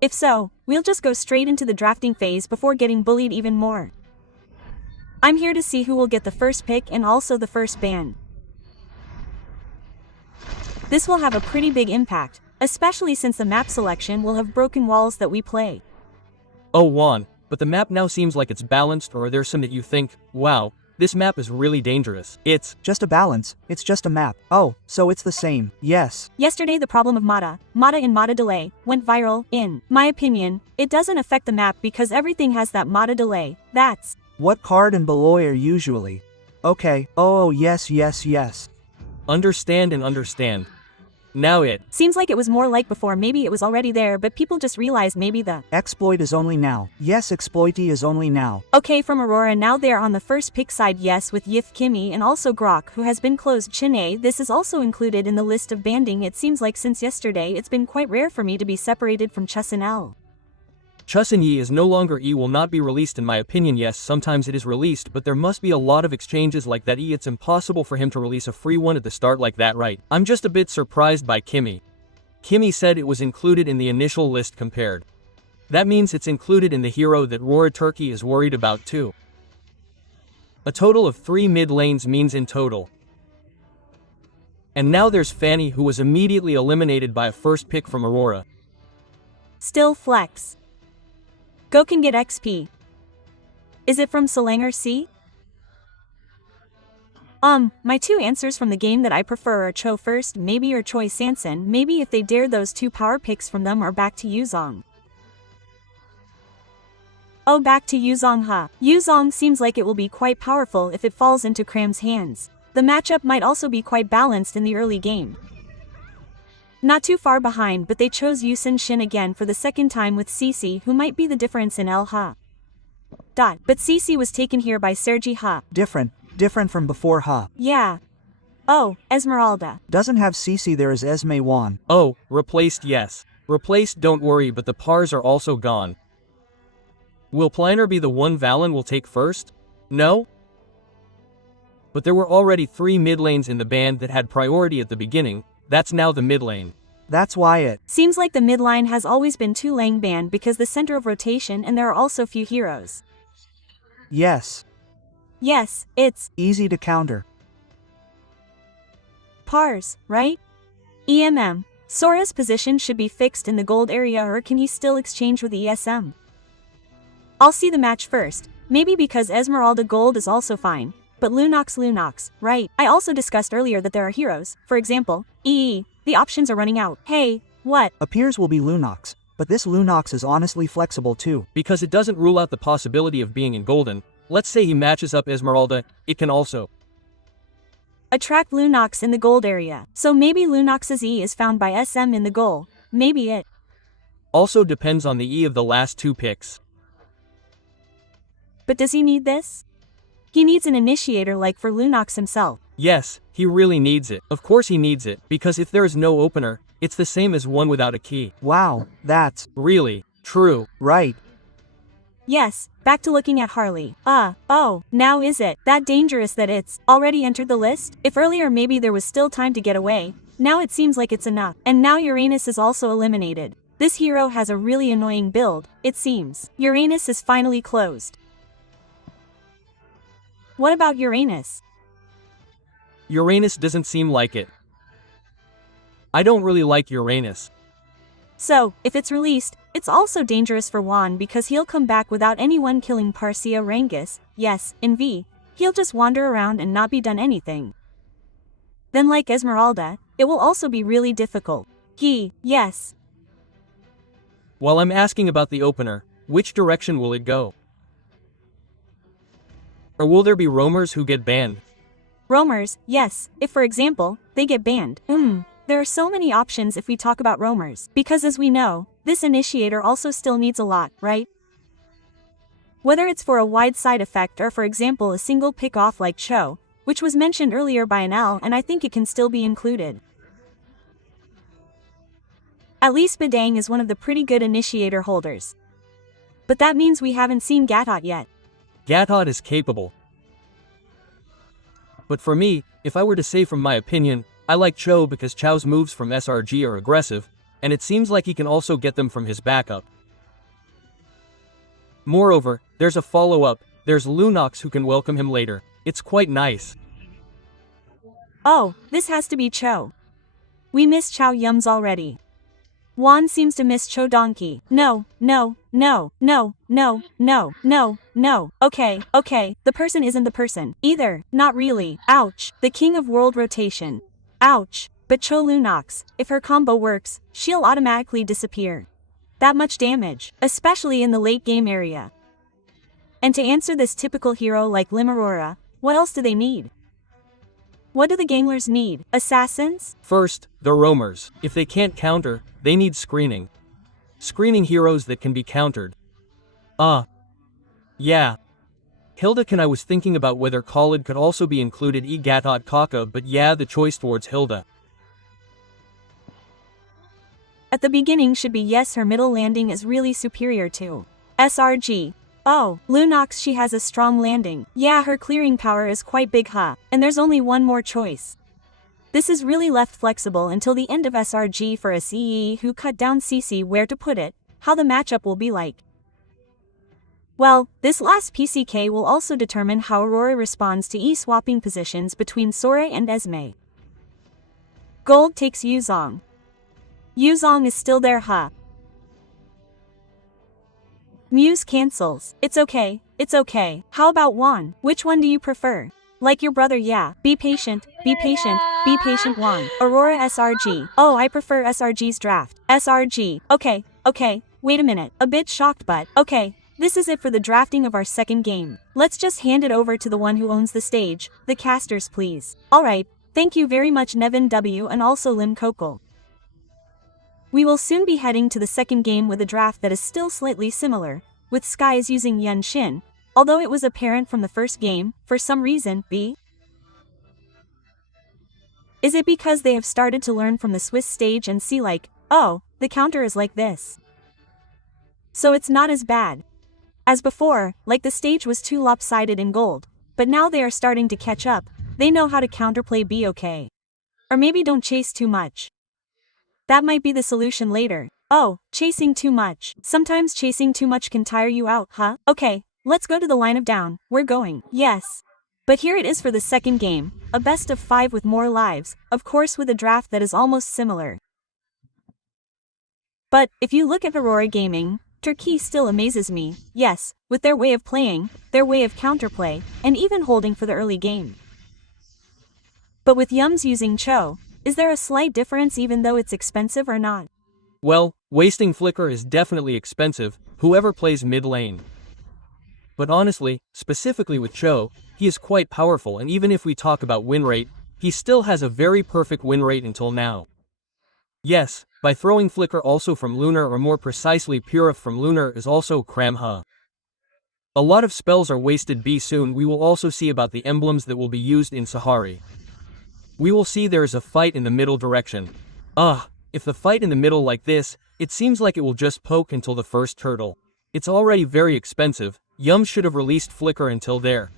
If so, we'll just go straight into the drafting phase before getting bullied even more. I'm here to see who will get the first pick and also the first ban. This will have a pretty big impact, especially since the map selection will have broken walls that we play. Oh Juan, but the map now seems like it's balanced, or are there some that you think, wow, this map is really dangerous? It's just a balance, it's just a map. Oh, so it's the same, yes. Yesterday the problem of Mata and Mata delay, went viral. In my opinion, it doesn't affect the map because everything has that Mata delay. That's what card and below are usually. Okay, oh yes. Understand and understand. Now it seems like it was more like before. Maybe it was already there, but people just realized maybe the exploit is only now. Yes, exploitee is only now. Okay, from Aurora now they're on the first pick side, yes, with Yith Kimmy and also Grok, who has been closed. Chin. This is also included in the list of banding. It seems like since yesterday it's been quite rare for me to be separated from Chusin L. Chusin Yi is no longer E, will not be released in my opinion. Yes, sometimes it is released, but there must be a lot of exchanges like that. It's impossible for him to release a free one at the start like that, right? I'm just a bit surprised by Kimmy. Kimmy said it was included in the initial list compared. That means it's included in the hero that auroraturkey is worried about too. A total of 3 mid lanes means in total. And now there's Fanny, who was immediately eliminated by a first pick from Aurora. Still flex. Go can get XP. Is it from Selangor C? My two answers from the game that I prefer are Cho first, maybe, or Choi Sansan, maybe. If they dare, those two power picks from them are back to Yuzong. Oh, back to Yuzong, huh? Yuzong seems like it will be quite powerful if it falls into Cram's hands. The matchup might also be quite balanced in the early game. Not too far behind, but they chose Yusin Shin again for the second time with CC, who might be the difference in El Ha. But CC was taken here by SRG Ha. Different from before Ha. Yeah. Oh, Esmeralda. Doesn't have CC, there is Esme Wan. Oh, replaced, yes. Replaced, don't worry, but the pars are also gone. Will Pliner be the one Valen will take first? No? But there were already 3 mid lanes in the band that had priority at the beginning. That's now the mid lane. That's why it seems like the mid line has always been 2-lane band because the center of rotation, and there are also few heroes. Yes, it's easy to counter. Pars, right? Sora's position should be fixed in the gold area, or can he still exchange with ESM? I'll see the match first, maybe, because Esmeralda gold is also fine. But Lunox, right? I also discussed earlier that there are heroes, for example, EE. The options are running out. Hey, what? Appears will be Lunox, but this Lunox is honestly flexible too. Because it doesn't rule out the possibility of being in golden. Let's say he matches up Esmeralda, it can also attract Lunox in the gold area. So maybe Lunox's E is found by SM in the goal. Maybe it also depends on the E of the last 2 picks. But does he need this? He needs an initiator like for Lunox himself. Yes, he really needs it. Of course he needs it, because if there is no opener, it's the same as one without a key. Wow, that's really true. Right. Yes, back to looking at Harley. Oh, now is it that dangerous that it's already entered the list? If earlier maybe there was still time to get away, now it seems like it's enough. And now Uranus is also eliminated. This hero has a really annoying build, it seems. Uranus is finally closed. What about Uranus? Uranus doesn't seem like it. I don't really like Uranus. So, if it's released, it's also dangerous for Juan because he'll come back without anyone killing Parcia Rangus. Yes, in V, he'll just wander around and not be done anything. Then like Esmeralda, it will also be really difficult. Yes. While I'm asking about the opener, which direction will it go? Or will there be roamers who get banned? Roamers, yes, if for example, they get banned. There are so many options if we talk about roamers, because as we know, this initiator also still needs a lot, right? Whether it's for a wide side effect or for example a single pick off like Cho, which was mentioned earlier by an L, and I think it can still be included. At least Badang is one of the pretty good initiator holders. But that means we haven't seen Gatot yet. Gatot is capable. But for me, if I were to say from my opinion, I like Cho because Cho's moves from SRG are aggressive, and it seems like he can also get them from his backup. Moreover, there's a follow-up, there's Lunox who can welcome him later. It's quite nice. Oh, this has to be Cho. We missed Chow Yums already. Juan seems to miss Cho Donkey. No. Okay, the person isn't the person. Either, not really. Ouch, the king of world rotation. Ouch, but Cho Lunox, if her combo works, she'll automatically disappear. That much damage, especially in the late game area. And to answer this typical hero like AURORA, what else do they need? What do the gamers need? Assassins? First, the roamers. If they can't counter, they need screening. Screening heroes that can be countered. Yeah. Hilda. I was thinking about whether Khalid could also be included Gatot Kaka, but yeah, the choice towards Hilda. At the beginning should be yes, her middle landing is really superior to SRG. Oh, Lunox, she has a strong landing. Yeah, her clearing power is quite big, huh? And there's only one more choice. This is really left flexible until the end of SRG for a CE who cut down CC where to put it, how the matchup will be like. Well, this last PCK will also determine how Aurora responds to E-swapping positions between Sora and Esme. Gold takes Yuzong. Yuzong is still there, huh? Muse cancels. It's okay. How about Juan? Which one do you prefer? Like your brother, yeah. Be patient, Juan. Aurora SRG. Oh, I prefer SRG's draft. SRG. Okay, wait a minute. A bit shocked, but okay. This is it for the drafting of our second game. Let's just hand it over to the one who owns the stage, the casters please. Alright, thank you very much Nevin W and also Lim Kokol. We will soon be heading to the second game with a draft that is still slightly similar, with Skies using Yun Shin, although it was apparent from the first game, for some reason, B. Is it because they have started to learn from the Swiss stage and see like, oh, the counter is like this. So it's not as bad. As before, like the stage was too lopsided in gold, but now they are starting to catch up, they know how to counterplay B okay. Or maybe don't chase too much. That might be the solution later. Oh, chasing too much. Sometimes chasing too much can tire you out, huh? Okay, let's go to the line of down. We're going. Yes. But here it is for the second game, a best of 5 with more lives, of course with a draft that is almost similar. But, if you look at auroragaming, Turkey still amazes me, yes, with their way of playing, their way of counterplay, and even holding for the early game. But with Yums using Cho, is there a slight difference even though it's expensive or not? Well, wasting Flicker is definitely expensive, whoever plays mid lane. But honestly, specifically with Cho, he is quite powerful and even if we talk about win rate, he still has a very perfect win rate until now. Yes, by throwing Flicker also from Lunar or more precisely Purif from Lunar is also Kramha. A lot of spells are wasted B soon we will also see about the emblems that will be used in Sahari. We will see there is a fight in the middle direction. If the fight in the middle like this, it seems like it will just poke until the first turtle. It's already very expensive, Yum should have released Flicker until there.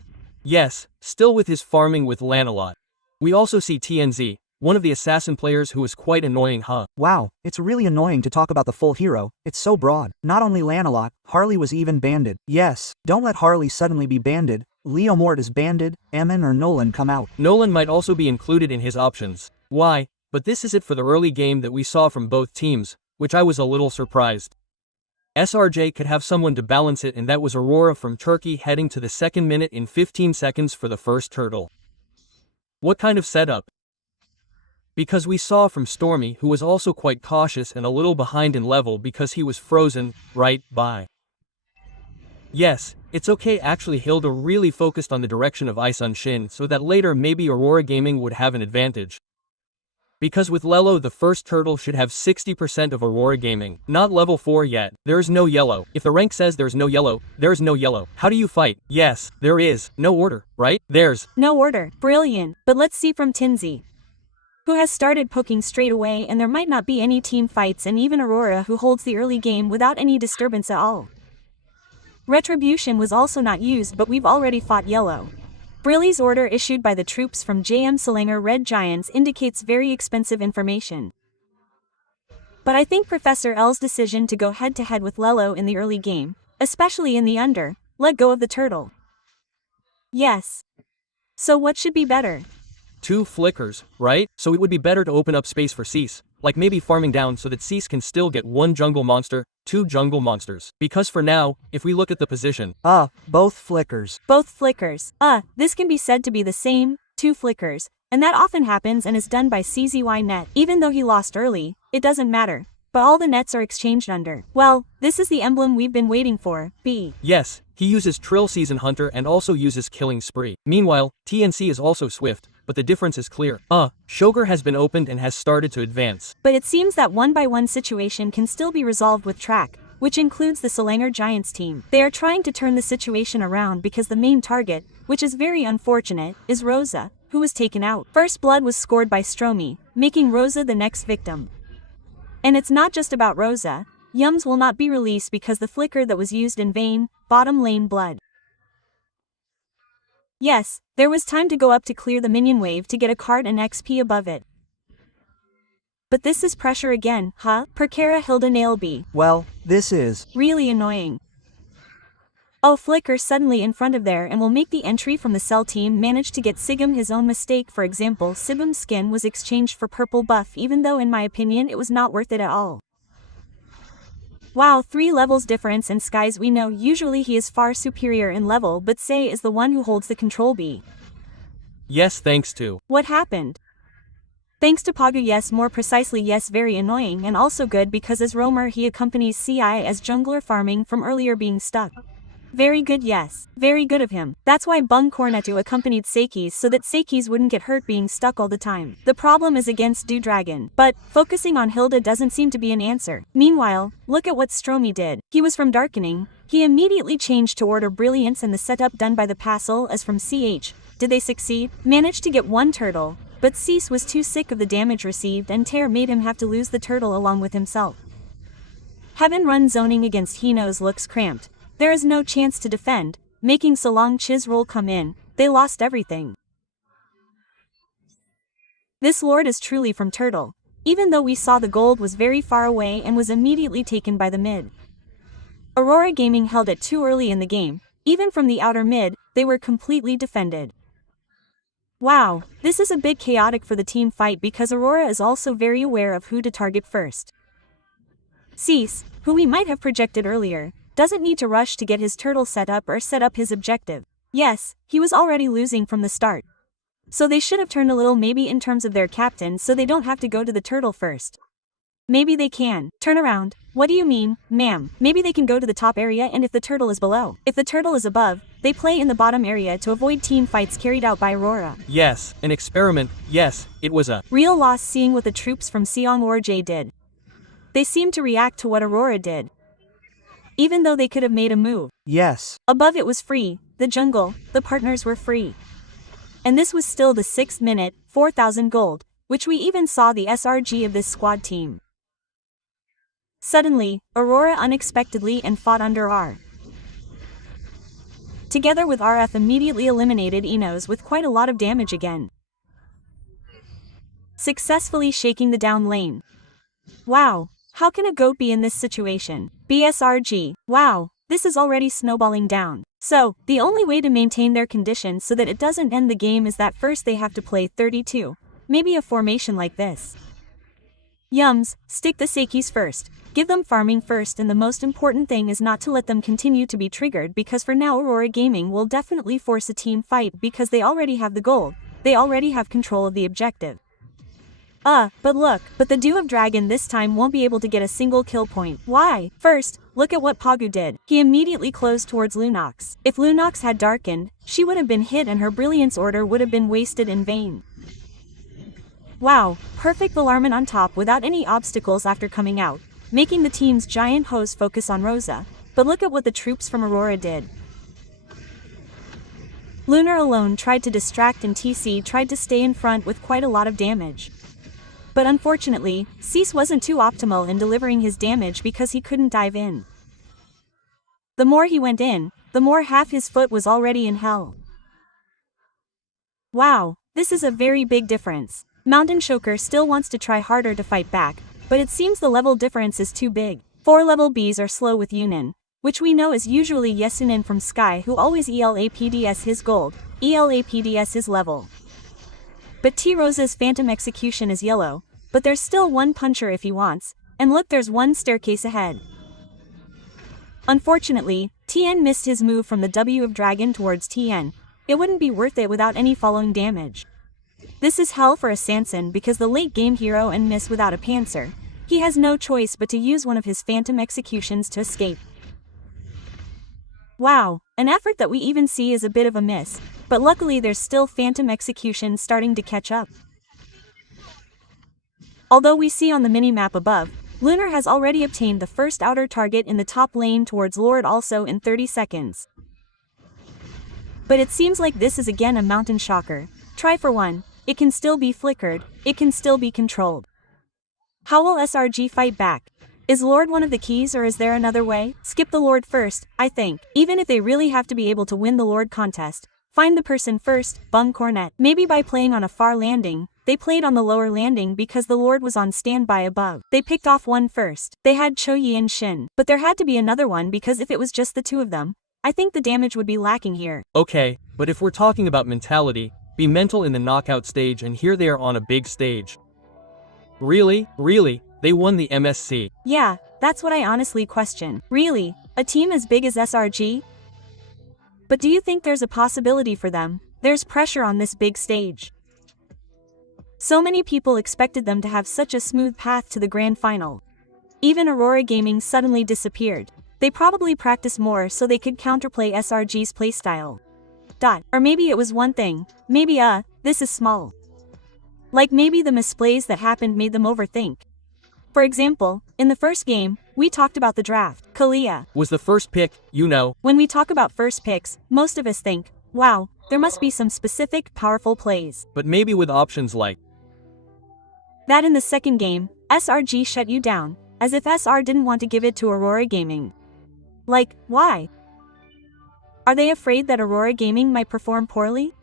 Yes, still with his farming with Lanalot. We also see TNZ, one of the assassin players who is quite annoying huh? Wow, it's really annoying to talk about the full hero, it's so broad. Not only Lanalot, Harley was even banded. Yes, don't let Harley suddenly be banded. Leo Mort is banded, Emin or Nolan come out. Nolan might also be included in his options. Why? But this is it for the early game that we saw from both teams, which I was a little surprised. SRJ could have someone to balance it and that was Aurora from Turkey heading to the second minute in 15 seconds for the first turtle. What kind of setup? Because we saw from Stormy who was also quite cautious and a little behind in level because he was frozen, right, by. Yes, it's okay actually Hilda really focused on the direction of Isun Shin so that later maybe auroragaming would have an advantage. Because with Lelo the first turtle should have 60% of auroragaming, not level 4 yet, there is no yellow. If the rank says there's no yellow, there is no yellow. How do you fight? Yes, there is, no order, right? There's no order, brilliant, but let's see from Tinzi, who has started poking straight away and there might not be any team fights and even Aurora who holds the early game without any disturbance at all. Retribution was also not used but we've already fought yellow. Brilly's order issued by the troops from JM AURORAGAMING indicates very expensive information. But I think Professor L's decision to go head-to-head with Lelo in the early game, especially in the under, let go of the turtle. Yes. So what should be better? 2 flickers, right? So it would be better to open up space for Cease, like maybe farming down so that Cease can still get 1 jungle monster, 2 jungle monsters. Because for now, if we look at the position, both flickers. Both flickers. This can be said to be the same, 2 flickers, and that often happens and is done by CZY net. Even though he lost early, it doesn't matter. But all the nets are exchanged under. Well, this is the emblem we've been waiting for, B. Yes, he uses Trill Season Hunter and also uses Killing Spree. Meanwhile, TNC is also swift, but the difference is clear. Shogur has been opened and has started to advance. But it seems that 1-by-1 situation can still be resolved with track, which includes the selangorredgiants team. They are trying to turn the situation around because the main target, which is very unfortunate, is Rosa, who was taken out. First blood was scored by Stromy, making Rosa the next victim. And it's not just about Rosa. Yums will not be released because the flicker that was used in vain, bottom lane blood. Yes, there was time to go up to clear the minion wave to get a card and XP above it. But this is pressure again, huh? Perkara Hilda Nailby. Well, this is really annoying. Oh, flicker suddenly in front of there and will make the entry from the cell team manage to get Sigum his own mistake. For example, Sibum's skin was exchanged for purple buff even though in my opinion it was not worth it at all. Wow, 3 levels difference and Skies we know usually he is far superior in level but Say is the one who holds the control B. Yes, thanks to. What happened? Thanks to Pagu, yes, more precisely yes, very annoying and also good because as roamer he accompanies CI as jungler farming from earlier being stuck. Very good, yes. Very good of him. That's why Bung Cornetu accompanied Seikis so that Seikis wouldn't get hurt being stuck all the time. The problem is against Dew Dragon. But, focusing on Hilda doesn't seem to be an answer. Meanwhile, look at what Stromy did. He was from Darkening. He immediately changed to Order Brilliance and the setup done by the Passel as from CH. Did they succeed? Managed to get 1 turtle. But Cease was too sick of the damage received and Tear made him have to lose the turtle along with himself. Heaven Run zoning against Hinos looks cramped. There is no chance to defend, making Salong Chiz roll come in, they lost everything. This lord is truly from Turtle, even though we saw the gold was very far away and was immediately taken by the mid. Auroragaming held it too early in the game, even from the outer mid, they were completely defended. Wow, this is a bit chaotic for the team fight because Aurora is also very aware of who to target first. Cease, who we might have projected earlier, doesn't need to rush to get his turtle set up or set up his objective. Yes, he was already losing from the start. So they should have turned a little maybe in terms of their captain so they don't have to go to the turtle first. Maybe they can. Turn around. What do you mean, ma'am? Maybe they can go to the top area and if the turtle is below. If the turtle is above, they play in the bottom area to avoid team fights carried out by Aurora. Yes, an experiment. Yes, it was a real loss seeing what the troops from Selangorredgiants did. They seemed to react to what Aurora did. Even though they could have made a move. Yes. Above it was free, the jungle, the partners were free. And this was still the 6th minute, 4,000 gold, which we even saw the SRG of this squad team. Suddenly, Aurora unexpectedly and fought under R. Together with RF immediately eliminated Enos with quite a lot of damage again. Successfully shaking the down lane. Wow. How can a goat be in this situation? BSRG. Wow, this is already snowballing down. So, the only way to maintain their condition so that it doesn't end the game is that first they have to play 32. Maybe a formation like this. Yums, stick the Seikis first. Give them farming first and the most important thing is not to let them continue to be triggered because for now Auroragaming will definitely force a team fight because they already have the gold. They already have control of the objective. But look, but the Dew of Dragon this time won't be able to get a single kill point. Why? First, look at what Pagu did. He immediately closed towards Lunox. If Lunox had darkened, she would have been hit and her brilliance order would have been wasted in vain. Wow, perfect Valarman on top without any obstacles after coming out, making the team's giant hose focus on Rosa. But look at what the troops from Aurora did. Lunar alone tried to distract and TC tried to stay in front with quite a lot of damage. But unfortunately, Cease wasn't too optimal in delivering his damage because he couldn't dive in. The more he went in, the more half his foot was already in hell. Wow, this is a very big difference. Mountain Choker still wants to try harder to fight back, But it seems the level difference is too big. 4 level Bs are slow with Yunin, which we know is usually Yesunin from Sky who always ELAPDS his gold, ELAPDS his level. But T-Rose's Phantom Execution is yellow, but there's still one puncher if he wants, and look there's one staircase ahead. Unfortunately, Tien missed his move from the W of Dragon towards Tien. It wouldn't be worth it without any following damage. This is hell for a Sanson because the late game hero and miss without a Panzer. He has no choice but to use one of his Phantom Executions to escape. Wow, an effort that we even see is a bit of a miss, but luckily there's still Phantom Execution starting to catch up. Although we see on the mini-map above, Lunar has already obtained the first outer target in the top lane towards Lord also in 30 seconds. But it seems like this is again a mountain shocker. Try for one, it can still be flickered, it can still be controlled. How will SRG fight back? Is Lord one of the keys or is there another way? Skip the Lord first, I think. Even if they really have to be able to win the Lord contest, find the person first, bum Cornet. Maybe by playing on a far landing, they played on the lower landing because the Lord was on standby above. They picked off one first. They had Choyi and Shin. But there had to be another one because if it was just the two of them, I think the damage would be lacking here. Okay, but if we're talking about mentality, be mental in the knockout stage and here they are on a big stage. Really? They won the MSC. Yeah, that's what I honestly question. Really? A team as big as SRG? But do you think there's a possibility for them? There's pressure on this big stage. So many people expected them to have such a smooth path to the grand final. Even auroragaming suddenly disappeared. They probably practiced more so they could counterplay SRG's playstyle. Or maybe it was one thing. Maybe this is small. Like maybe the misplays that happened made them overthink. For example, in the first game, we talked about the draft. Kalia was the first pick, you know. When we talk about first picks, most of us think, wow, there must be some specific, powerful plays. But maybe with options like that in the second game, SRG shut you down, as if SR didn't want to give it to auroragaming. Like, why? Are they afraid that auroragaming might perform poorly?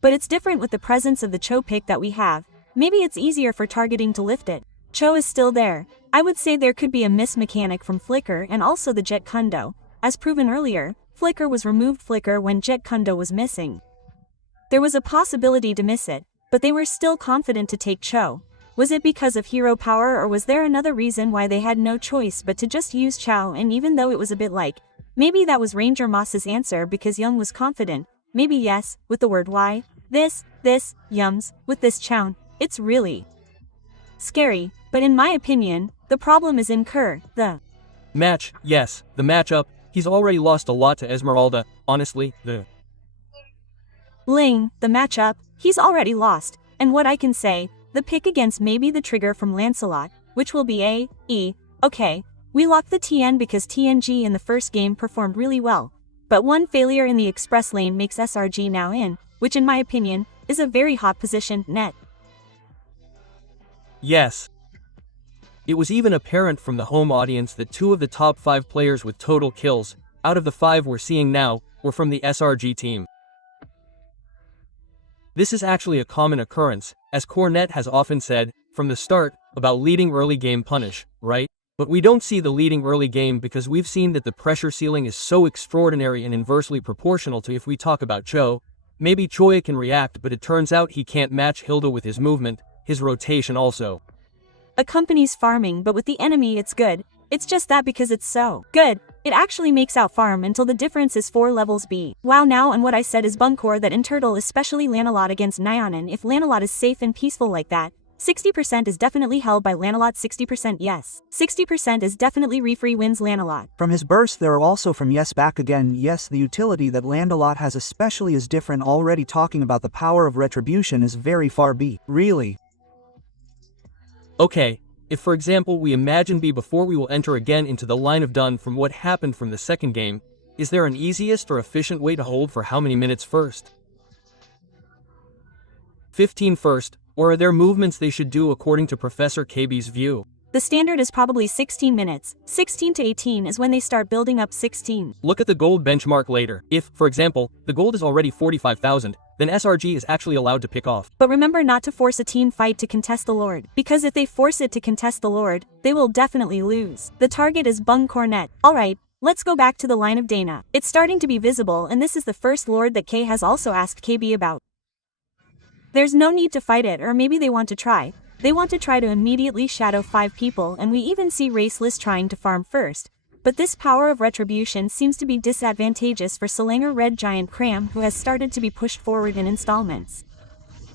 But it's different with the presence of the Cho pick that we have. Maybe it's easier for targeting to lift it. Cho is still there. I would say there could be a miss mechanic from Flicker and also the Jet Kundo. As proven earlier, Flicker was removed Flicker when Jet Kundo was missing. There was a possibility to miss it, but they were still confident to take Cho. Was it because of hero power or was there another reason why they had no choice but to just use Chao? And even though it was a bit like, maybe that was Ranger Moss's answer because Young was confident, maybe yes, with the word why, this, yums, with this Chow, it's really scary, but in my opinion, the problem is in Kerr, the match, yes, the matchup, he's already lost a lot to Esmeralda, honestly, the Ling, the matchup, he's already lost, and what I can say, the pick against maybe the trigger from Lancelot, which will be A, E, okay, we locked the TN because TNG in the first game performed really well, but one failure in the express lane makes SRG now in, which in my opinion, is a very hot position, net. Yes. It was even apparent from the home audience that 2 of the top 5 players with total kills, out of the 5 we're seeing now, were from the SRG team. This is actually a common occurrence, as Cornet has often said, from the start, about leading early game punish, right? But we don't see the leading early game because we've seen that the pressure ceiling is so extraordinary and inversely proportional to if we talk about Cho. Maybe Choya can react but it turns out he can't match Hilda with his movement, his rotation also. A company's farming but with the enemy it's good, it's just that because it's so good, it actually makes out farm until the difference is 4 levels B. Wow now and what I said is bunkor that in Turtle especially Lancelot against Nyanin if Lancelot is safe and peaceful like that, 60% is definitely held by Lancelot 60% yes. 60% is definitely refree wins Lancelot. From his burst there are also from yes back again yes the utility that Lancelot has especially is different already talking about the power of retribution is very far B. Really. Okay, if for example we imagine B before we will enter again into the line of done from what happened from the second game, is there an easiest or efficient way to hold for how many minutes first? 15 first, or are there movements they should do according to Professor KB's view? The standard is probably 16 minutes. 16 to 18 is when they start building up 16. Look at the gold benchmark later. If, for example, the gold is already 45,000, then SRG is actually allowed to pick off. But remember not to force a team fight to contest the Lord, because if they force it to contest the Lord, they will definitely lose. The target is Bung Cornet. Alright, let's go back to the line of Dana. It's starting to be visible, and this is the first Lord that K has also asked KB about. There's no need to fight it, or maybe they want to try. They want to try to immediately shadow 5 people, and we even see Raceless trying to farm first. But this power of retribution seems to be disadvantageous for selangorredgiant Cram, who has started to be pushed forward in installments.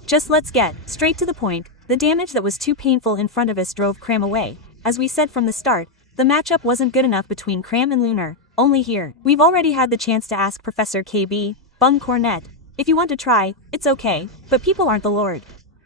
Just let's get straight to the point. The damage that was too painful in front of us drove Cram away. As we said from the start, the matchup wasn't good enough between Cram and Lunar. Only here. We've already had the chance to ask Professor KB, Bung Cornet, if you want to try, it's okay, but people aren't the Lord.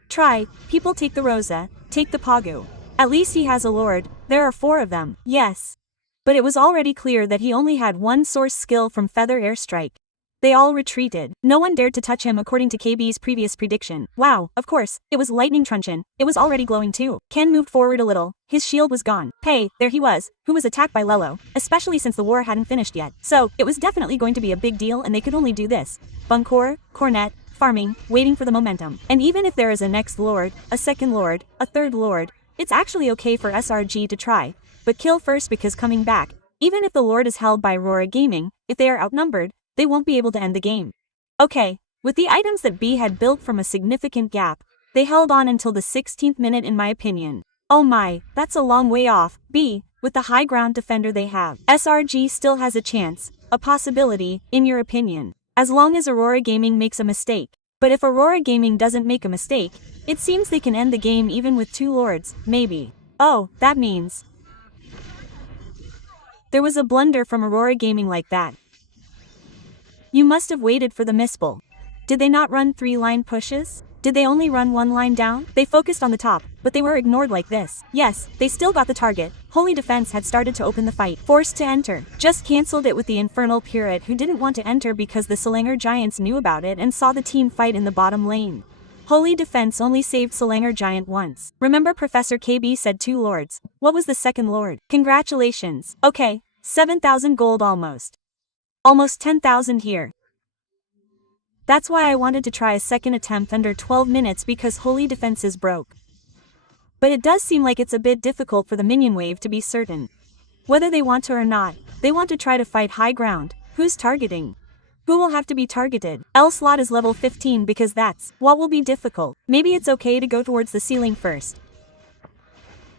Try, people take the Rosa, take the Pagu. At least he has a Lord, there are 4 of them, yes. But it was already clear that he only had one source skill from Feather Airstrike. They all retreated. No one dared to touch him according to KB's previous prediction. Wow, of course, it was Lightning Truncheon. It was already glowing too. Ken moved forward a little, his shield was gone. Hey, there he was, who was attacked by Lelo, especially since the war hadn't finished yet. So, it was definitely going to be a big deal and they could only do this. Buncor, Cornet, farming, waiting for the momentum. And even if there is a next Lord, a second Lord, a third Lord, it's actually okay for SRG to try. But kill first because coming back, even if the Lord is held by auroragaming, if they are outnumbered, they won't be able to end the game. Okay, with the items that B had built from a significant gap, they held on until the 16th minute in my opinion. Oh my, that's a long way off. B, with the high ground defender they have, SRG still has a chance, a possibility, in your opinion. As long as auroragaming makes a mistake. But if auroragaming doesn't make a mistake, it seems they can end the game even with 2 Lords, maybe. Oh, that means there was a blunder from auroragaming like that. You must have waited for the misspell. Did they not run 3 line pushes? Did they only run 1 line down? They focused on the top, but they were ignored like this. Yes, they still got the target. Holy Defense had started to open the fight. Forced to enter. Just cancelled it with the Infernal Pirate who didn't want to enter because the selangorredgiants knew about it and saw the team fight in the bottom lane. Holy Defense only saved selangorredgiant once. Remember Professor KB said 2 Lords. What was the second Lord? Congratulations. Okay, 7,000 gold almost. Almost 10,000 here. That's why I wanted to try a second attempt under 12 minutes because Holy Defense is broke. But it does seem like it's a bit difficult for the minion wave to be certain. Whether they want to or not, they want to try to fight high ground. Who's targeting? Who will have to be targeted? L slot is level 15 because that's what will be difficult. Maybe it's okay to go towards the ceiling first.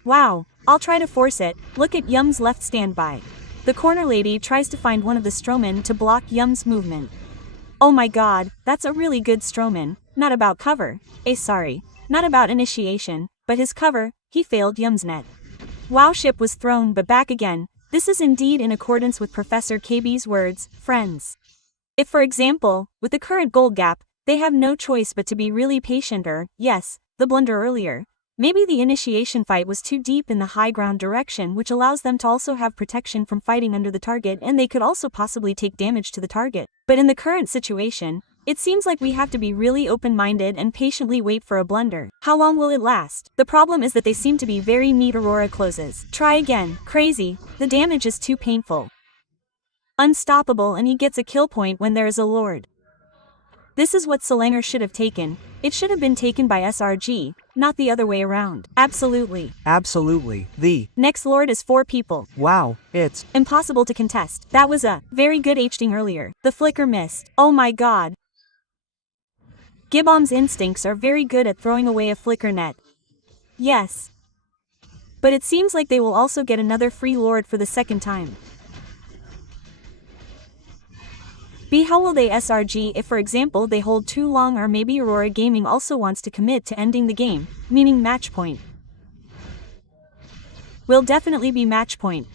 Wow, I'll try to force it. Look at Yum's left standby. The corner lady tries to find one of the Stroman to block Yum's movement. Oh my god, that's a really good Stroman. Not about cover. Sorry. Not about initiation, but his cover, he failed Yum's net. Wow, ship was thrown but back again. This is indeed in accordance with Professor KB's words, friends. If for example, with the current gold gap, they have no choice but to be really patient or, yes, the blunder earlier. Maybe the initiation fight was too deep in the high ground direction which allows them to also have protection from fighting under the target and they could also possibly take damage to the target. But in the current situation, it seems like we have to be really open-minded and patiently wait for a blunder. How long will it last? The problem is that they seem to be very neat Aurora closes. Try again. Crazy. The damage is too painful. Unstoppable and he gets a kill point when there is a Lord. This is what Selangor should have taken. It should have been taken by SRG, not the other way around. Absolutely. Absolutely. The next Lord is 4 people. Wow, it's impossible to contest. That was a very good H-ting earlier. The flicker missed. Oh my god. Gibbom's instincts are very good at throwing away a flicker net. Yes. But it seems like they will also get another free Lord for the second time. B. How will they SRG if for example they hold too long or maybe auroragaming also wants to commit to ending the game, meaning match point. Will definitely be match point.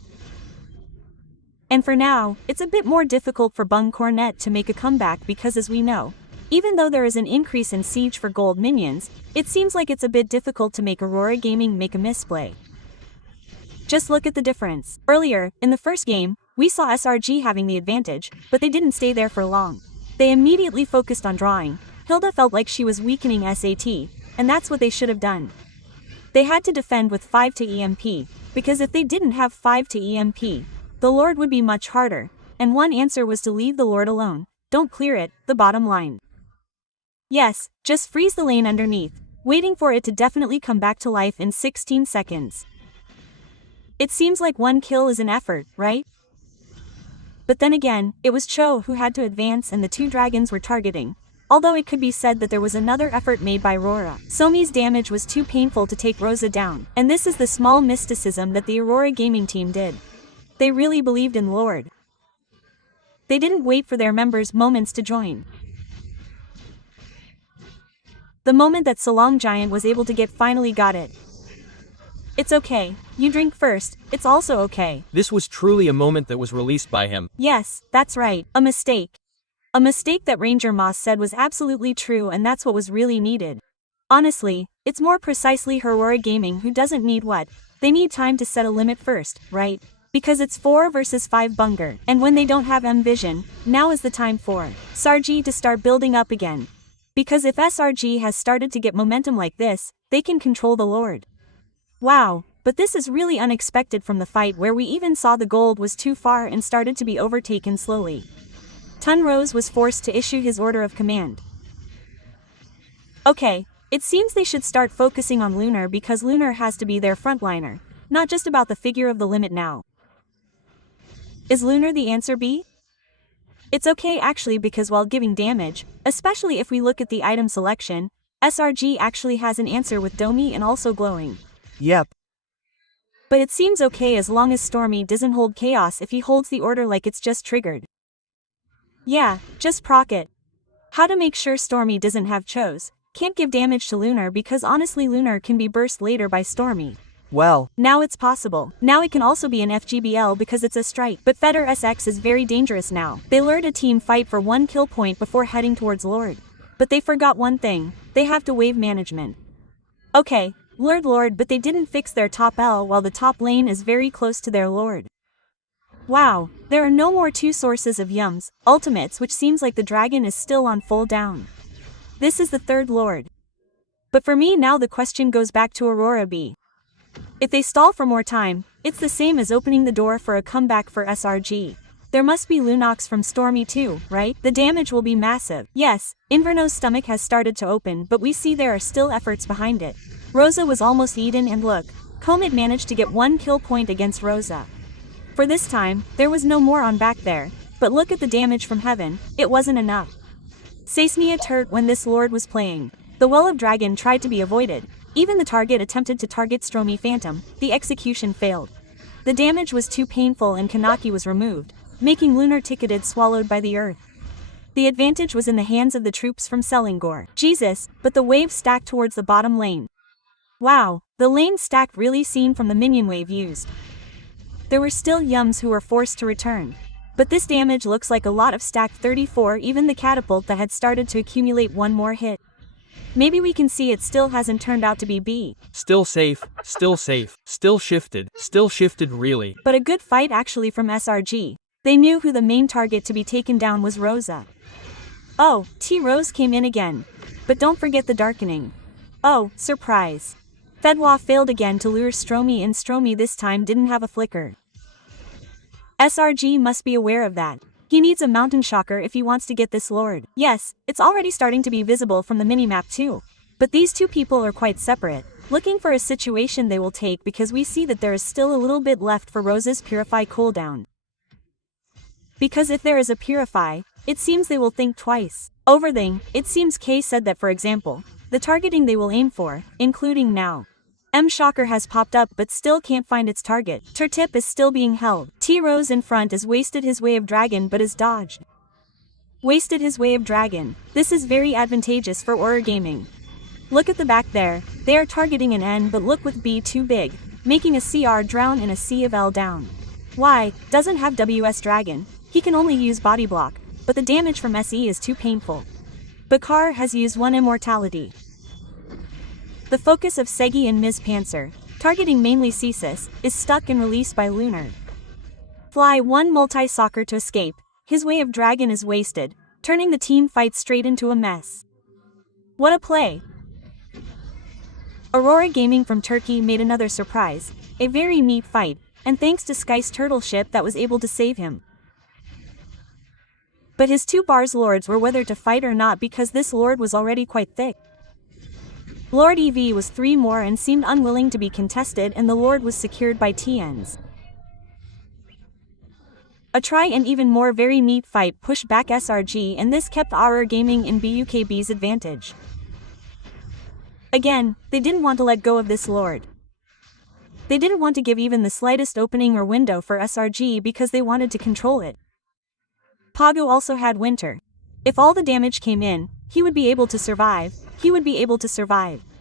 And for now, it's a bit more difficult for Bung Cornet to make a comeback because as we know, even though there is an increase in siege for gold minions, it seems like it's a bit difficult to make auroragaming make a misplay. Just look at the difference. Earlier, in the first game, we saw SRG having the advantage, but they didn't stay there for long. They immediately focused on drawing. Hilda felt like she was weakening SAT, and that's what they should have done. They had to defend with 5 to EMP, because if they didn't have 5 to EMP, the Lord would be much harder, and one answer was to leave the Lord alone. Don't clear it, the bottom line. Yes, just freeze the lane underneath, waiting for it to definitely come back to life in 16 seconds. It seems like one kill is an effort, right? But then again, it was Cho who had to advance and the 2 dragons were targeting. Although it could be said that there was another effort made by Aurora. Somi's damage was too painful to take Rosa down, and this is the small mysticism that the AURORAgaming team did. They really believed in Lord. They didn't wait for their members' moments to join. The moment that selangorredgiant was able to get finally got it. It's okay, you drink first, it's also okay. This was truly a moment that was released by him. Yes, that's right, a mistake. A mistake that Ranger Moss said was absolutely true, and that's what was really needed. Honestly, it's more precisely AURORAgaming who doesn't need what? They need time to set a limit first, right? Because it's 4 versus 5 Bunger, and when they don't have M-Vision, now is the time for SRG to start building up again. Because if SRG has started to get momentum like this, they can control the Lord. Wow, but this is really unexpected from the fight where we even saw the gold was too far and started to be overtaken slowly. Rose was forced to issue his order of command. Okay, it seems they should start focusing on Lunar because Lunar has to be their frontliner, not just about the figure of the limit now. Is Lunar the answer B? It's okay actually, because while giving damage, especially if we look at the item selection, SRG actually has an answer with Domi and also glowing. Yep. But it seems okay as long as Stormy doesn't hold chaos if he holds the order like it's just triggered. Yeah, just proc it. How to make sure Stormy doesn't have Chose? Can't give damage to Lunar because honestly Lunar can be burst later by Stormy. Well, now it's possible. Now it can also be an FGBL because it's a strike. But Feder SX is very dangerous now. They lured a team fight for 1 kill point before heading towards Lord. But they forgot one thing. They have to wave management. Okay, lured Lord, but they didn't fix their top L while the top lane is very close to their Lord. Wow, there are no more 2 sources of Yums, ultimates, which seems like the dragon is still on full down. This is the 3rd Lord. But for me now the question goes back to Aurora B. If they stall for more time, it's the same as opening the door for a comeback for SRG. There must be Lunox from Stormy too, right? The damage will be massive. Yes, Inverno's stomach has started to open, but we see there are still efforts behind it. Rosa was almost eaten, and look, Comet managed to get 1 kill point against Rosa. For this time, there was no more on back there, but look at the damage from heaven, it wasn't enough. Sasnia hurt when this Lord was playing. The Well of Dragon tried to be avoided. Even the target attempted to target Stormy Phantom, the execution failed. The damage was too painful and Kanaki was removed, making Lunar ticketed swallowed by the earth. The advantage was in the hands of the troops from Selangor. Jesus, but the wave stacked towards the bottom lane. Wow, the lane stacked really seen from the minion wave used. There were still Yums who were forced to return. But this damage looks like a lot of stacked 34, even the catapult that had started to accumulate 1 more hit. Maybe we can see it still hasn't turned out to be B. Still safe, still shifted really. But a good fight actually from SRG. They knew who the main target to be taken down was Rosa. Oh, T-Rose came in again. But don't forget the darkening. Oh, surprise. Fedwa failed again to lure Stromy in. Stromy this time didn't have a flicker. SRG must be aware of that. He needs a mountain shocker if he wants to get this Lord. Yes, it's already starting to be visible from the minimap too. But these 2 people are quite separate, looking for a situation they will take because we see that there is still a little bit left for Rose's Purify cooldown. Because if there is a Purify, it seems they will think twice. Overthink, it seems Kay said that for example, the targeting they will aim for, including now. M-Shocker has popped up but still can't find its target. Turtip is still being held. T-Rose in front is wasted his Way of Dragon but is dodged. Wasted his Way of Dragon. This is very advantageous for AURORAgaming. Look at the back there, they are targeting an N but look with B too big, making a CR drown in a sea of L down. Why, doesn't have WS Dragon, he can only use body block, but the damage from SE is too painful. Bakar has used 1 immortality. The focus of Segi and Ms. Panzer, targeting mainly Cesis, is stuck and released by Lunar. Fly 1 multi-soccer to escape, his Way of Dragon is wasted, turning the team fight straight into a mess. What a play! Auroragaming from Turkey made another surprise, a very neat fight, and thanks to Sky's turtle ship that was able to save him. But his two bars lords were whether to fight or not because this lord was already quite thick. Lord EV was 3 more and seemed unwilling to be contested, and the lord was secured by TNs. A try and even more very neat fight pushed back SRG, and this kept auroragaming in BUKB's advantage. Again, they didn't want to let go of this lord. They didn't want to give even the slightest opening or window for SRG because they wanted to control it. Pagu also had Winter. If all the damage came in, he would be able to survive,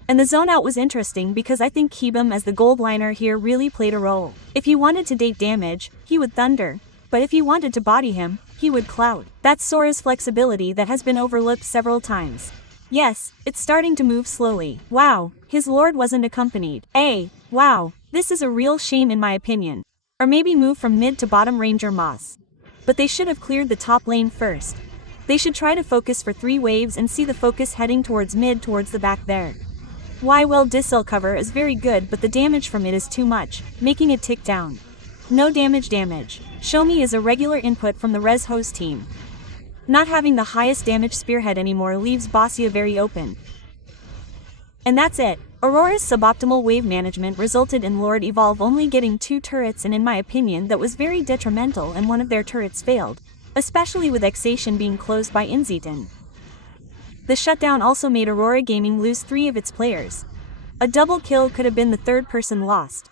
And the zone out was interesting because I think Kibum as the gold liner here really played a role. If he wanted to date damage, he would thunder. But if he wanted to body him, he would cloud. That's Sora's flexibility that has been overlooked several times. Yes, it's starting to move slowly. Wow, his lord wasn't accompanied. Wow, this is a real shame in my opinion. Or maybe move from mid to bottom Ranger Moss. But they should have cleared the top lane first. They should try to focus for 3 waves and see the focus heading towards mid towards the back there. Why, well, Disil cover is very good, but the damage from it is too much, making it tick down. No damage. Show me is a regular input from the Res host team. Not having the highest damage spearhead anymore leaves Bossia very open. And that's it. Aurora's suboptimal wave management resulted in Lord Evolve only getting 2 turrets, and in my opinion that was very detrimental, and one of their turrets failed, especially with Exation being closed by Inzitan. The shutdown also made auroragaming lose 3 of its players. A double kill could have been the 3rd person lost.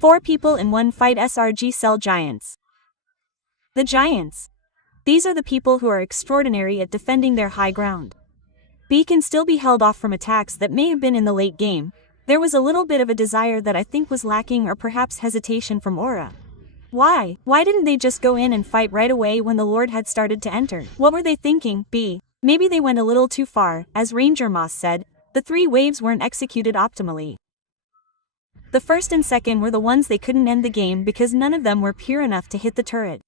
4 people in one fight. SRG sell Giants. The Giants. These are the people who are extraordinary at defending their high ground. B can still be held off from attacks that may have been in the late game. There was a little bit of a desire that I think was lacking, or perhaps hesitation from Aura. Why didn't they just go in and fight right away when the Lord had started to enter? What were they thinking? B. Maybe they went a little too far. As Ranger Moss said, the 3 waves weren't executed optimally. The first and second were the ones they couldn't end the game because none of them were pure enough to hit the turret.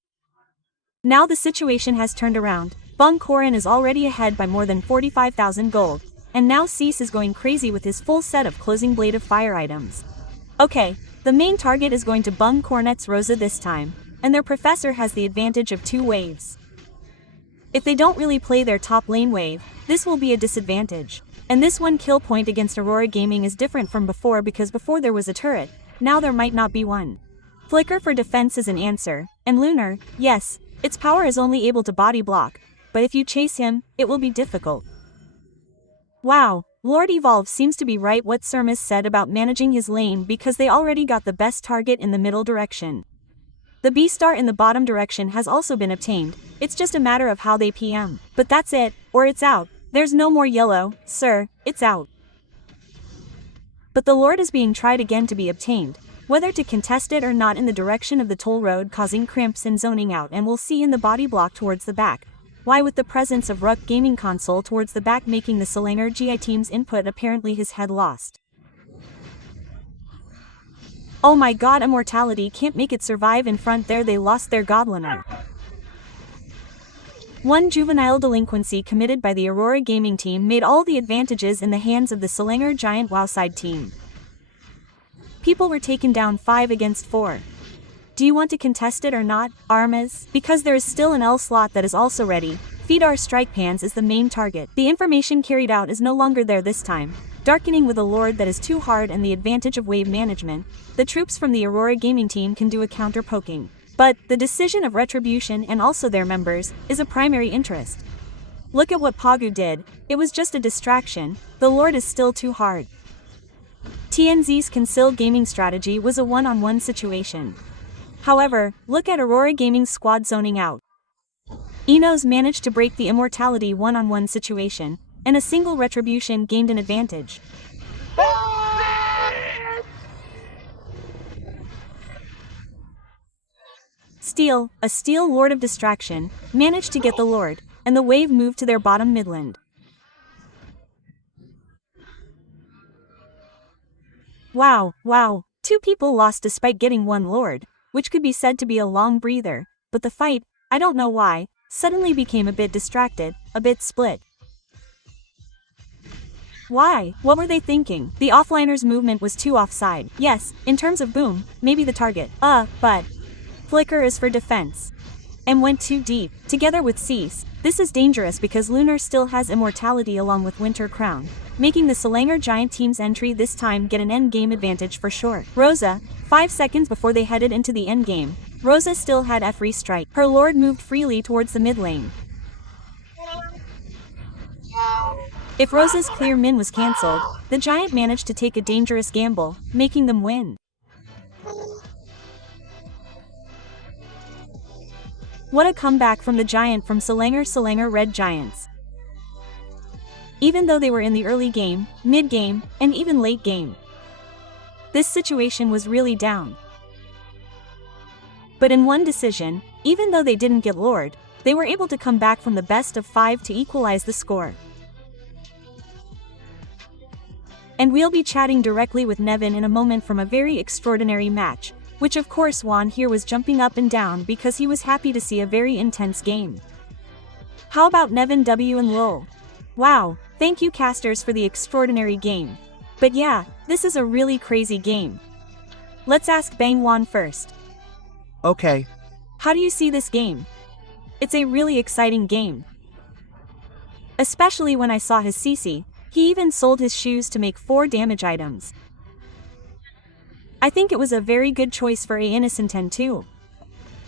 Now the situation has turned around. Bung Korin is already ahead by more than 45,000 gold, and now Cease is going crazy with his full set of closing Blade of Fire items. Okay, the main target is going to Bung Cornet's Rosa this time, and their professor has the advantage of 2 waves. If they don't really play their top lane wave, this will be a disadvantage. And this 1 kill point against auroragaming is different from before because before there was a turret, now there might not be one. Flicker for defense is an answer, and Lunar, yes, its power is only able to body block, but if you chase him, it will be difficult. Wow, Lord Evolve seems to be right what Surmus said about managing his lane because they already got the best target in the middle direction. The B-star in the bottom direction has also been obtained, it's just a matter of how they PM. But that's it, or it's out. There's no more yellow, sir, it's out. But the Lord is being tried again to be obtained, whether to contest it or not in the direction of the toll road, causing crimps and zoning out, and we'll see in the body block towards the back. Why, with the presence of Ruck Gaming Console towards the back making the selangorredgiants team's input apparently his head lost. Oh my god, Immortality can't make it survive in front there, they lost their godliner. 1 juvenile delinquency committed by the auroragaming team made all the advantages in the hands of the selangorredgiant Wowside team. People were taken down 5 against 4. Do you want to contest it or not, Armas? Because there is still an L slot that is also ready. Feed our strike pans is the main target. The information carried out is no longer there this time. Darkening with a lord that is too hard and the advantage of wave management, the troops from the auroragaming team can do a counter poking. But, the decision of Retribution and also their members, is a primary interest. Look at what Pagu did, it was just a distraction, the Lord is still too hard. TNZ's Conceal Gaming strategy was a one-on-one situation. However, look at auroragaming's squad zoning out. Enos managed to break the Immortality one-on-one situation, and a single Retribution gained an advantage. Steel, a Steel Lord of Distraction, managed to get the Lord, and the wave moved to their bottom midland. Wow, 2 people lost despite getting 1 Lord, which could be said to be a long breather, but the fight, I don't know why, suddenly became a bit distracted, a bit split. Why? What were they thinking? The offliner's movement was too offside. Yes, in terms of boom, maybe the target. But flicker is for defense. And went too deep. Together with Cease, this is dangerous because Lunar still has immortality along with Winter Crown, making the SRG team's entry this time get an endgame advantage for sure. Rosa, 5 seconds before they headed into the endgame, Rosa still had a free strike. Her lord moved freely towards the mid lane. If Rosa's clear min was cancelled, the Giant managed to take a dangerous gamble, making them win. What a comeback from the Giant from SRG. Even though they were in the early game, mid-game, and even late game, this situation was really down. But in one decision, even though they didn't get lured, they were able to come back from the best of 5 to equalize the score. And we'll be chatting directly with Nevin in a moment from a very extraordinary match, which of course Juan here was jumping up and down because he was happy to see a very intense game. How about Nevin W and Lul? Wow, thank you casters for the extraordinary game. But yeah, this is a really crazy game. Let's ask Bang Juan first. Okay. How do you see this game? It's a really exciting game. Especially when I saw his CC, he even sold his shoes to make 4 damage items. I think it was a very good choice for a Innocent 10 too.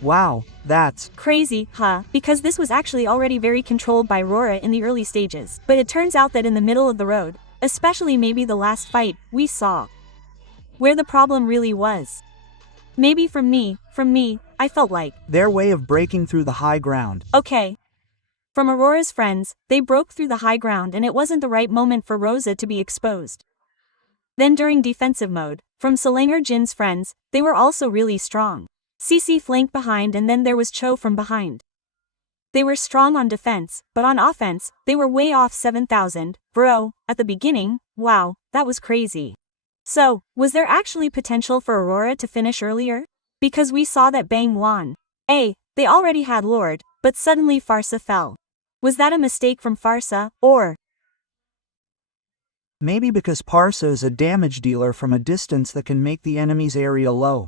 Wow, that's crazy, huh? Because this was actually already very controlled by AURORA in the early stages. But it turns out that in the middle of the road, especially maybe the last fight, we saw where the problem really was. Maybe from me, I felt like their way of breaking through the high ground. Okay. From Aurora's friends, they broke through the high ground and it wasn't the right moment for Rosa to be exposed. Then during defensive mode, from SRG's friends, they were also really strong. CC flanked behind and then there was Cho from behind. They were strong on defense, but on offense, they were way off 7,000, bro, at the beginning, wow, that was crazy. So, was there actually potential for AURORA to finish earlier? Because we saw that Bang won. They already had Lord, but suddenly Farsa fell. Was that a mistake from Farsa, or? Maybe because Parsa is a damage dealer from a distance that can make the enemy's area low.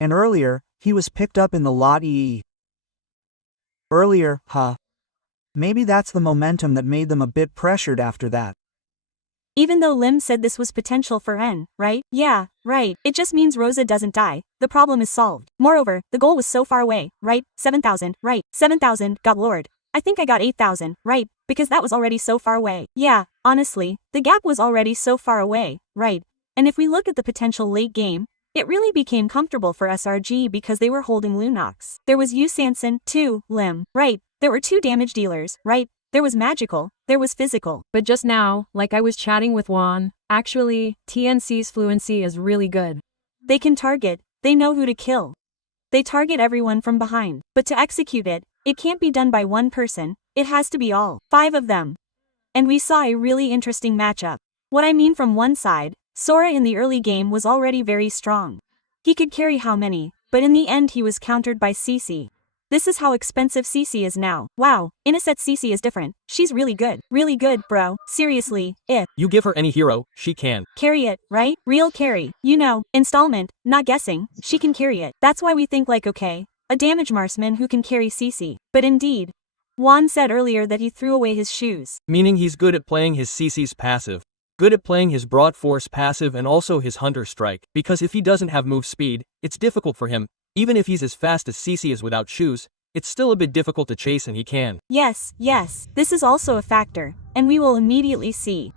And earlier, he was picked up in the lot EE. Earlier, maybe that's the momentum that made them a bit pressured after that. Even though Lim said this was potential for N, right? Yeah, right. It just means Rosa doesn't die. The problem is solved. Moreover, the goal was so far away, right? 7,000, right? 7,000, got Lord. I think I got 8,000, right? Because that was already so far away. Yeah, honestly, the gap was already so far away, right? And if we look at the potential late game, it really became comfortable for SRG because they were holding Lunox. There was Yu Sanson, 2, Lim, right? There were 2 damage dealers, right? There was magical, there was physical. But just now, like I was chatting with Juan, actually, TNC's fluency is really good. They can target, they know who to kill. They target everyone from behind. But to execute it, it can't be done by one person, it has to be all 5 of them. And we saw a really interesting matchup. What I mean from one side, Sora in the early game was already very strong. He could carry how many, but in the end he was countered by CC. This is how expensive CC is now. Wow, Innocent CC is different. She's really good, bro. Seriously, if you give her any hero, she can carry it, right? Real carry. You know, installment, not guessing, she can carry it. That's why we think like okay, a damage marksman who can carry CC. But indeed, Juan said earlier that he threw away his shoes. Meaning he's good at playing his CC's passive. Good at playing his broad force passive and also his hunter strike. Because if he doesn't have move speed, it's difficult for him. Even if he's as fast as CC is without shoes, it's still a bit difficult to chase and he can. Yes, this is also a factor, and we will immediately see.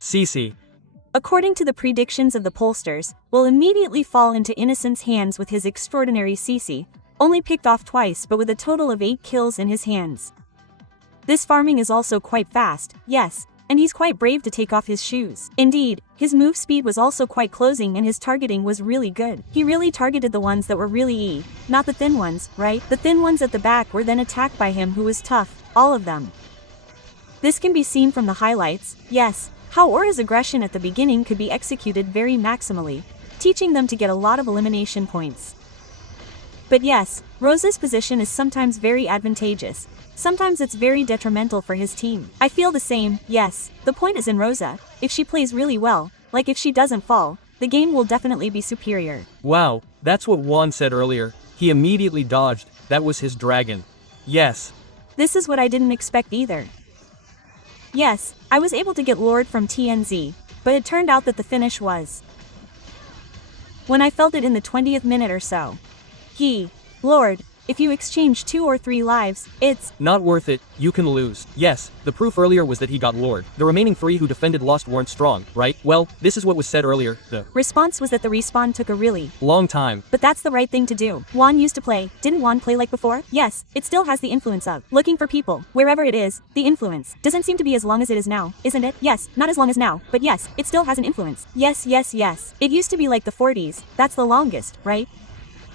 CC, according to the predictions of the pollsters, will immediately fall into Innocent's hands with his extraordinary CC, only picked off twice but with a total of 8 kills in his hands. This farming is also quite fast, yes, and he's quite brave to take off his shoes. Indeed, his move speed was also quite closing and his targeting was really good. He really targeted the ones that were really E, not the thin ones, right? The thin ones at the back were then attacked by him who was tough, all of them. This can be seen from the highlights, yes, how Aura's aggression at the beginning could be executed very maximally, teaching them to get a lot of elimination points. But yes, Rosa's position is sometimes very advantageous, sometimes it's very detrimental for his team. I feel the same, yes. The point is in Rosa. If she plays really well, like if she doesn't fall, the game will definitely be superior. Wow, that's what Juan said earlier. He immediately dodged. That was his dragon. Yes. This is what I didn't expect either. Yes, I was able to get Lord from TNZ, but it turned out that the finish was when I felt it in the 20th minute or so. Lord, if you exchange 2 or 3 lives, it's not worth it, you can lose. Yes, the proof earlier was that he got Lord. The remaining 3 who defended lost weren't strong, right? Well, this is what was said earlier. The response was that the respawn took a really long time. But that's the right thing to do. Juan used to play. Didn't Juan play like before? Yes, it still has the influence of looking for people. Wherever it is, the influence doesn't seem to be as long as it is now, isn't it? Yes, not as long as now, but yes, it still has an influence. Yes. It used to be like the 40s. That's the longest, right?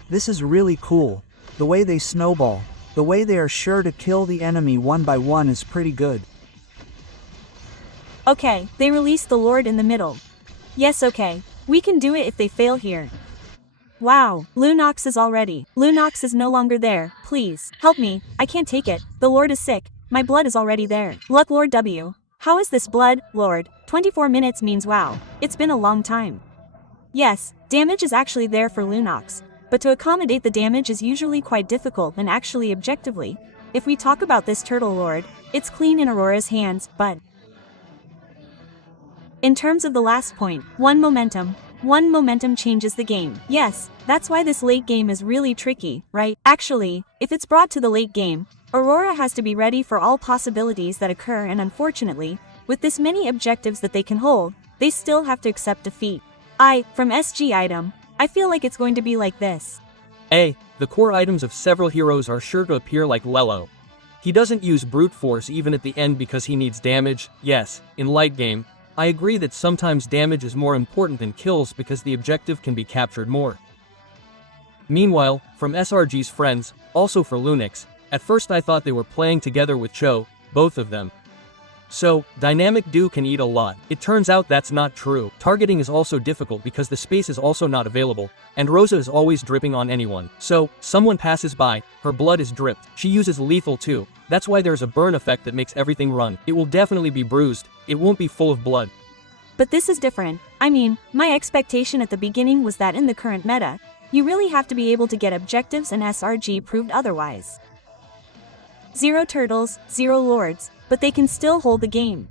This is really cool. The way they snowball, the way they are sure to kill the enemy one by one is pretty good. Okay, they released the Lord in the middle. Yes, okay. We can do it if they fail here. Wow, Lunox is already. Lunox is no longer there. Please, help me. I can't take it. The Lord is sick. My blood is already there. Luck Lord W. How is this blood, Lord? 24 minutes means wow. It's been a long time. Yes, damage is actually there for Lunox. But to accommodate the damage is usually quite difficult and actually objectively. If we talk about this Turtle Lord, it's clean in Aurora's hands, but in terms of the last point, one momentum changes the game. Yes, that's why this late game is really tricky, right? Actually, if it's brought to the late game, Aurora has to be ready for all possibilities that occur, and unfortunately, with this many objectives that they can hold, they still have to accept defeat. From SG item, I feel like it's going to be like this. A. The core items of several heroes are sure to appear like Lelo. He doesn't use brute force even at the end because he needs damage. Yes, in light game, I agree that sometimes damage is more important than kills because the objective can be captured more. Meanwhile, from SRG's friends, also for Lunix, at first I thought they were playing together with Cho, both of them. So, Dynamic Do can eat a lot. It turns out that's not true. Targeting is also difficult because the space is also not available, and Rosa is always dripping on anyone. So, someone passes by, her blood is dripped. She uses lethal too. That's why there's a burn effect that makes everything run. It will definitely be bruised, it won't be full of blood. But this is different. I mean, my expectation at the beginning was that in the current meta, you really have to be able to get objectives, and SRG proved otherwise. 0 turtles, 0 lords, but they can still hold the game.